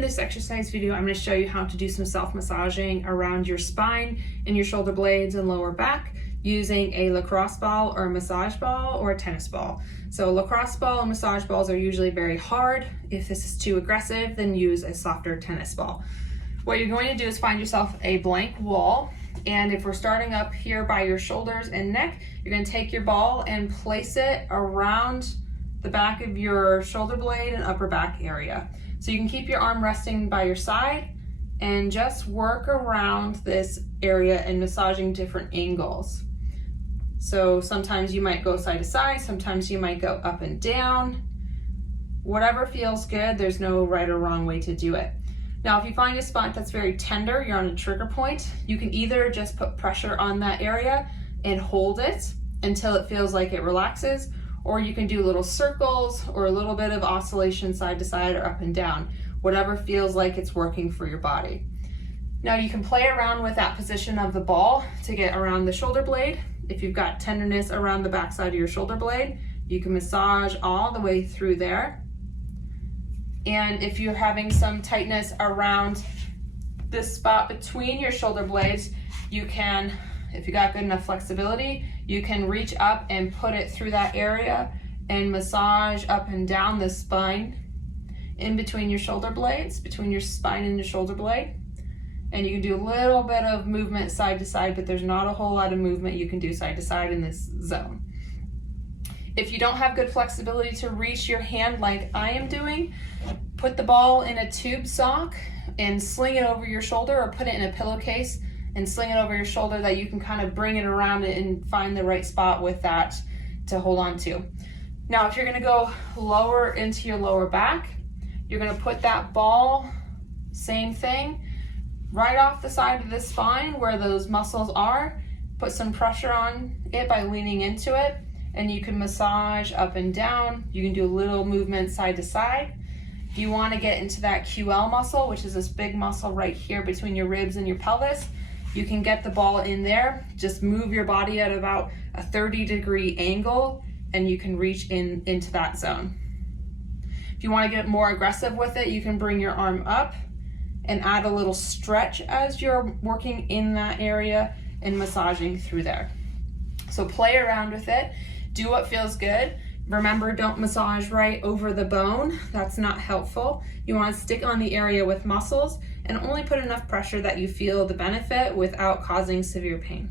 In this exercise video, I'm going to show you how to do some self-massaging around your spine and your shoulder blades and lower back using a lacrosse ball or a massage ball or a tennis ball. So lacrosse ball and massage balls are usually very hard. If this is too aggressive, then use a softer tennis ball. What you're going to do is find yourself a blank wall, and if we're starting up here by your shoulders and neck, you're going to take your ball and place it around the back of your shoulder blade and upper back area. So you can keep your arm resting by your side and just work around this area and massaging different angles. So sometimes you might go side to side, sometimes you might go up and down. Whatever feels good, there's no right or wrong way to do it. Now, if you find a spot that's very tender, you're on a trigger point, you can either just put pressure on that area and hold it until it feels like it relaxes, or you can do little circles or a little bit of oscillation side to side or up and down, whatever feels like it's working for your body. Now you can play around with that position of the ball to get around the shoulder blade. If you've got tenderness around the backside of your shoulder blade, you can massage all the way through there. And if you're having some tightness around this spot between your shoulder blades, you can, if you got good enough flexibility, you can reach up and put it through that area and massage up and down the spine in between your shoulder blades, between your spine and your shoulder blade. And you can do a little bit of movement side to side, but there's not a whole lot of movement you can do side to side in this zone. If you don't have good flexibility to reach your hand like I am doing, put the ball in a tube sock and sling it over your shoulder, or put it in a pillowcase and sling it over your shoulder that you can kind of bring it around and find the right spot with that to hold on to. Now, if you're gonna go lower into your lower back, you're gonna put that ball, same thing, right off the side of the spine where those muscles are. Put some pressure on it by leaning into it, and you can massage up and down. You can do a little movement side to side. If you want to get into that QL muscle, which is this big muscle right here between your ribs and your pelvis, you can get the ball in there. Just move your body at about a 30-degree angle and you can reach into that zone. If you want to get more aggressive with it, you can bring your arm up and add a little stretch as you're working in that area and massaging through there. So play around with it. Do what feels good. Remember, don't massage right over the bone. That's not helpful. You want to stick on the area with muscles and only put enough pressure that you feel the benefit without causing severe pain.